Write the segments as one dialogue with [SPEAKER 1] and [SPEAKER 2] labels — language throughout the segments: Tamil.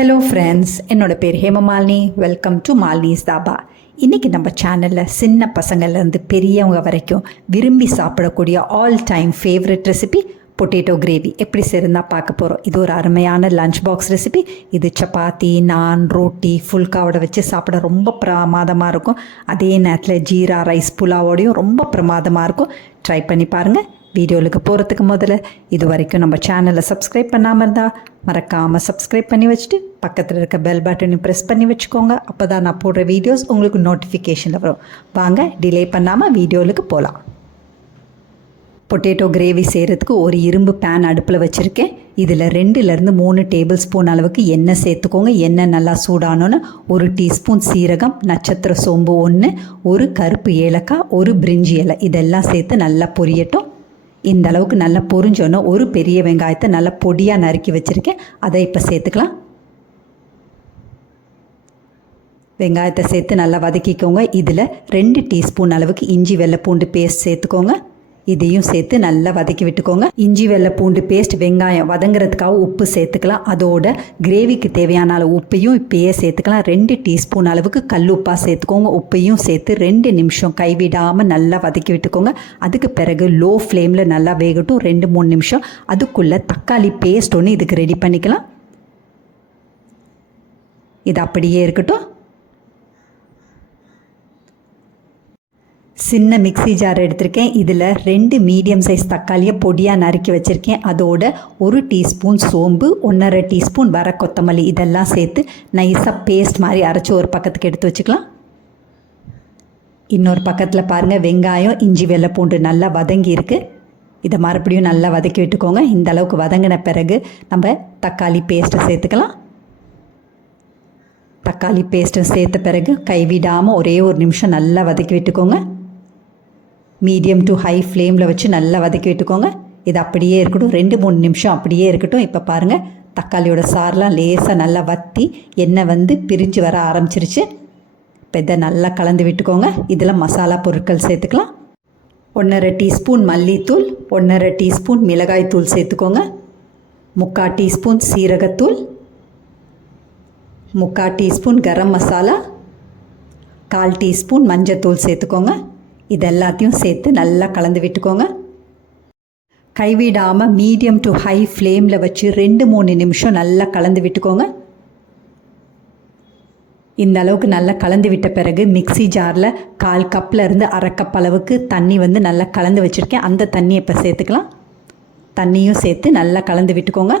[SPEAKER 1] ஹலோ ஃப்ரெண்ட்ஸ் என்னோட பேர் ஹேமமாலினி. வெல்கம் டு மாலினிஸ் தாபா இன்றைக்கி நம்ம சேனலில் சின்ன பசங்கள்லேருந்து பெரியவங்க வரைக்கும் விரும்பி சாப்பிடக்கூடிய all time favourite recipe potato gravy எப்படி சேர்ந்தால் பார்க்க போகிறோம் இது ஒரு அருமையான லஞ்ச் பாக்ஸ் ரெசிபி இது சப்பாத்தி நான் ரோட்டி ஃபுல்காவோட வச்சு சாப்பிட ரொம்ப பிரமாதமாக இருக்கும். அதே நேரத்தில் ஜீரா ரைஸ் புலாவோடையும் ரொம்ப பிரமாதமாக இருக்கும். ட்ரை பண்ணி பாருங்கள் வீடியோவுக்கு போகிறதுக்கு முதல்ல இது வரைக்கும் நம்ம சேனலை சப்ஸ்கிரைப் பண்ணாமல் இருந்தால் மறக்காமல் சப்ஸ்கிரைப் பண்ணி வச்சுட்டு பக்கத்தில் இருக்க பெல் பட்டனையும் ப்ரெஸ் பண்ணி வச்சுக்கோங்க. அப்போ தான் நான் போடுற வீடியோஸ் உங்களுக்கு நோட்டிஃபிகேஷனில் வரும். வாங்க டிலே பண்ணாமல் வீடியோவுக்கு போகலாம் பொட்டேட்டோ கிரேவி செய்கிறதுக்கு ஒரு இரும்பு பேன் அடுப்பில் வச்சுருக்கேன். இதில் ரெண்டுலேருந்து மூணு டேபிள் ஸ்பூன் அளவுக்கு எண்ணெய் சேர்த்துக்கோங்க. எண்ணெய் நல்லா சூடானோன்னு ஒரு டீஸ்பூன் சீரகம் நட்சத்திர சோம்பு ஒன்று ஒரு கருப்பு ஏலக்காய் ஒரு பிரிஞ்சி இலை இதெல்லாம் சேர்த்து நல்லா பொரியட்டும். இந்த அளவுக்கு நல்லா பொரிஞ்சோன்னே ஒரு பெரிய வெங்காயத்தை நல்லா பொடியாக நறுக்கி வச்சுருக்கேன். அதை இப்போ சேர்த்துக்கலாம். வெங்காயத்தை சேர்த்து நல்லா வதக்கிக்கோங்க. இதில் ரெண்டு டீஸ்பூன் அளவுக்கு இஞ்சி வெள்ளை பூண்டு பேஸ்ட் சேர்த்துக்கோங்க. இதையும் சேர்த்து நல்லா வதக்கி விட்டுக்கோங்க. இஞ்சி வெள்ளை பூண்டு பேஸ்ட் வெங்காயம் வதங்குறதுக்காக உப்பு சேர்த்துக்கலாம். அதோட கிரேவிக்கு தேவையான அளவு உப்பையும் இப்பயே சேர்த்துக்கலாம். ரெண்டு டீஸ்பூன் அளவுக்கு கல் உப்பாக சேர்த்துக்கோங்க. உப்பையும் சேர்த்து ரெண்டு நிமிஷம் கைவிடாமல் நல்லா வதக்கி விட்டுக்கோங்க. அதுக்கு பிறகு லோ ஃப்ளேமில் நல்லா வேகட்டும். ரெண்டு மூணு நிமிஷம். அதுக்குள்ளே தக்காளி பேஸ்ட் ஒன்று இதுக்கு ரெடி பண்ணிக்கலாம். இது அப்படியே இருக்கட்டும். சின்ன மிக்ஸி ஜார் எடுத்திருக்கேன். இதில் ரெண்டு மீடியம் சைஸ் தக்காளியை பொடியாக நறுக்கி வச்சுருக்கேன். அதோட ஒரு டீஸ்பூன் சோம்பு ஒன்றரை டீஸ்பூன் வர கொத்தமல்லி இதெல்லாம் சேர்த்து நைஸாக பேஸ்ட் மாதிரி அரைச்சி ஒரு பக்கத்துக்கு எடுத்து வச்சுக்கலாம். இன்னொரு பக்கத்தில் பாருங்கள் வெங்காயம் இஞ்சி வெள்ளை பூண்டு நல்லா வதங்கி இருக்குது இதை மறுபடியும் நல்லா வதக்கி விட்டுக்கோங்க. இந்த அளவுக்கு வதங்கின பிறகு நம்ம தக்காளி பேஸ்ட்டை சேர்த்துக்கலாம். தக்காளி பேஸ்ட்டை சேர்த்த பிறகு கைவிடாமல் ஒரே ஒரு நிமிஷம் நல்லா வதக்கி விட்டுக்கோங்க. மீடியம் டு ஹை ஃப்ளேமில் வச்சு நல்லா வதக்கி விட்டுக்கோங்க. இது அப்படியே இருக்கட்டும். ரெண்டு மூணு நிமிஷம் அப்படியே இருக்கட்டும். இப்போ பாருங்கள் தக்காளியோட சாரெலாம் லேசாக நல்லா வற்றி எண்ணெய் வந்து பிரிஞ்சு வர ஆரம்பிச்சிருச்சு. இப்போ இதை நல்லா கலந்து விட்டுக்கோங்க. இதில் மசாலா பொருட்கள் சேர்த்துக்கலாம். ஒன்றரை டீஸ்பூன் மல்லித்தூள் ஒன்றரை டீஸ்பூன் மிளகாய்த்தூள் சேர்த்துக்கோங்க. முக்கால் டீஸ்பூன் சீரகத்தூள் முக்கால் டீஸ்பூன் கரம் மசாலா கால் டீஸ்பூன் மஞ்சத்தூள் சேர்த்துக்கோங்க. இது எல்லாத்தையும் சேர்த்து நல்லா கலந்து விட்டுக்கோங்க. கைவிடாமல் மீடியம் டு ஹை ஃப்ளேமில் வச்சு ரெண்டு மூணு நிமிஷம் நல்லா கலந்து விட்டுக்கோங்க. இந்த அளவுக்கு நல்லா கலந்து விட்ட பிறகு மிக்ஸி ஜாரில் கால் கப்பில் இருந்து அரை கப் அளவுக்கு தண்ணி வந்து நல்லா கலந்து வச்சுருக்கேன். அந்த தண்ணியை இப்போ சேர்த்துக்கலாம். தண்ணியும் சேர்த்து நல்லா கலந்து விட்டுக்கோங்க.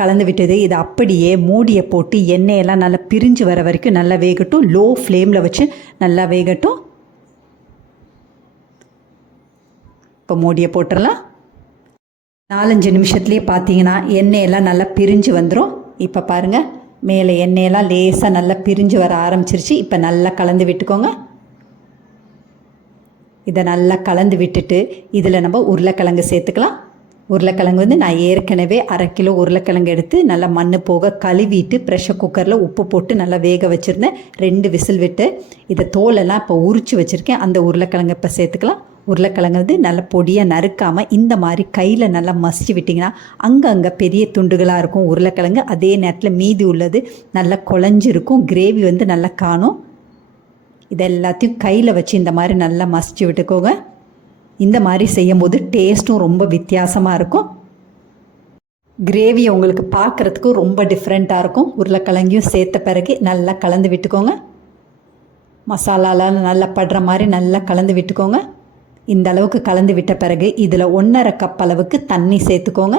[SPEAKER 1] கலந்து விட்டது இது அப்படியே மூடியை போட்டு எண்ணெயெல்லாம் நல்லா பிரிஞ்சு வர வரைக்கும் நல்லா வேகட்டும். லோ ஃப்ளேமில் வச்சு நல்லா வேகட்டும். இப்போ மூடியை போட்டுடலாம் நாலஞ்சு நிமிஷத்துலேயே பார்த்தீங்கன்னா எண்ணெயெல்லாம் நல்லா பிரிஞ்சு வந்துடும் இப்போ பாருங்கள் மேலே எண்ணெயெல்லாம் லேசாக நல்லா பிரிஞ்சு வர ஆரம்பிச்சிருச்சு. இப்போ நல்லா கலந்து விட்டுக்கோங்க. இதை நல்லா கலந்து விட்டுட்டு இதில் நம்ம உருளைக்கிழங்கு சேர்த்துக்கலாம். உருளைக்கிழங்கு வந்து நான் ஏற்கனவே அரை கிலோ உருளைக்கிழங்கு எடுத்து நல்லா மண் போக கழுவிட்டு ப்ரெஷர் குக்கரில் உப்பு போட்டு நல்லா வேக வச்சுருந்தேன். ரெண்டு விசில் விட்டு இதை தோலெல்லாம் இப்போ உரித்து வச்சுருக்கேன். அந்த உருளைக்கிழங்கு இப்போ சேர்த்துக்கலாம். உருளைக்கிழங்கு வந்து நல்லா பொடியாக நறுக்காமல் இந்த மாதிரி கையில் நல்லா மசிச்சு விட்டிங்கன்னா அங்கங்கே பெரிய துண்டுகளாக இருக்கும் உருளைக்கிழங்கு. அதே நேரத்தில் மீதி உள்ளது நல்லா குழஞ்சிருக்கும் கிரேவி வந்து நல்லா காணும். இது எல்லாத்தையும் கையில் வச்சு இந்த மாதிரி நல்லா மசிச்சு விட்டுக்கோங்க. இந்த மாதிரி செய்யும் போது டேஸ்ட்டும் ரொம்ப வித்தியாசமாக இருக்கும். கிரேவி உங்களுக்கு பார்க்குறதுக்கு ரொம்ப டிஃப்ரெண்ட்டாக இருக்கும். உருளைக்கிழங்கையும் சேர்த்த பிறகு நல்லா கலந்து விட்டுக்கோங்க. மசாலாலாம் நல்லா படுற மாதிரி நல்லா கலந்து விட்டுக்கோங்க. இந்த அளவுக்கு கலந்து விட்ட பிறகு இதில் ஒன்றரை கப் அளவுக்கு தண்ணி சேர்த்துக்கோங்க.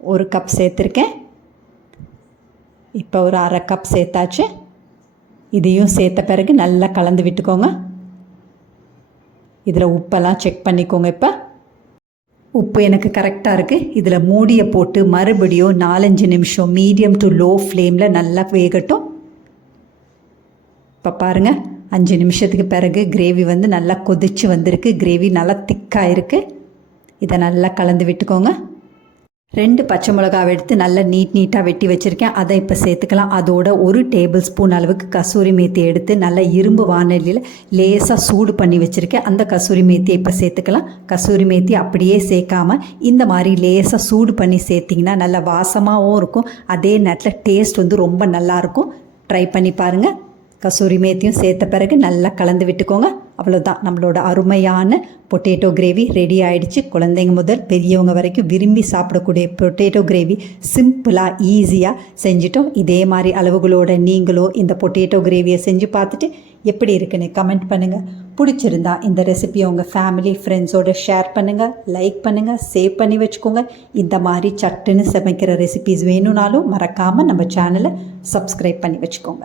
[SPEAKER 1] ஒரு கப் சேர்த்துருக்கேன். இப்போ ஒரு அரை கப் சேர்த்தாச்சு. இதையும் சேர்த்த பிறகு நல்லா கலந்து விட்டுக்கோங்க. இதில் உப்பெல்லாம் செக் பண்ணிக்கோங்க இப்போ. உப்பு எனக்கு கரெக்டாக இருக்குது இதில் மூடியை போட்டு மறுபடியும் நாலஞ்சு நிமிஷம் மீடியம் டு லோ ஃப்ளேமில் நல்லா வேகட்டும். இப்போ பாருங்கள் அஞ்சு நிமிஷத்துக்கு பிறகு கிரேவி வந்து நல்லா கொதித்து வந்திருக்கு. கிரேவி நல்லா திக்காக இருக்குது இதை நல்லா கலந்து விட்டுக்கோங்க. ரெண்டு பச்சை மிளகாவை எடுத்து நல்லா நீட் நீட்டாக வெட்டி வச்சுருக்கேன். அதை இப்போ சேர்த்துக்கலாம். அதோட ஒரு டேபிள் ஸ்பூன் அளவுக்கு கசூரி மேத்தி எடுத்து நல்லா இரும்பு வானொலியில் லேசாக சூடு பண்ணி வச்சுருக்கேன். அந்த கசூரி மேத்தியை இப்போ சேர்த்துக்கலாம். கசூரி மேத்தி அப்படியே சேர்க்காமல் இந்த மாதிரி லேசாக சூடு பண்ணி சேர்த்திங்கன்னா நல்லா வாசமாகவும் இருக்கும். அதே நேரத்தில் டேஸ்ட் வந்து ரொம்ப நல்லாயிருக்கும் ட்ரை பண்ணி பாருங்கள் கசூரி மேத்தியும் சேர்த்த பிறகு நல்லா கலந்து விட்டுக்கோங்க. அவ்வளோதான் நம்மளோட அருமையான பொட்டேட்டோ கிரேவி ரெடி ஆயிடுச்சு. குழந்தைங்க முதல் பெரியவங்க வரைக்கும் விரும்பி சாப்பிடக்கூடிய பொட்டேட்டோ கிரேவி சிம்பிளாக ஈஸியாக செஞ்சிட்டோம். இதே மாதிரி அளவுகளோட நீங்களோ இந்த பொட்டேட்டோ கிரேவியை செஞ்சு பார்த்துட்டு எப்படி இருக்குன்னு கமெண்ட் பண்ணுங்கள் பிடிச்சிருந்தா இந்த ரெசிபியை உங்கள் ஃபேமிலி ஃப்ரெண்ட்ஸோடு ஷேர் பண்ணுங்கள் லைக் பண்ணுங்கள் சேவ் பண்ணி வச்சுக்கோங்க. இந்த மாதிரி சட்டுன்னு சமைக்கிற ரெசிபிஸ் வேணும்னாலும் மறக்காமல் நம்ம சேனலை சப்ஸ்கிரைப் பண்ணி வச்சுக்கோங்க.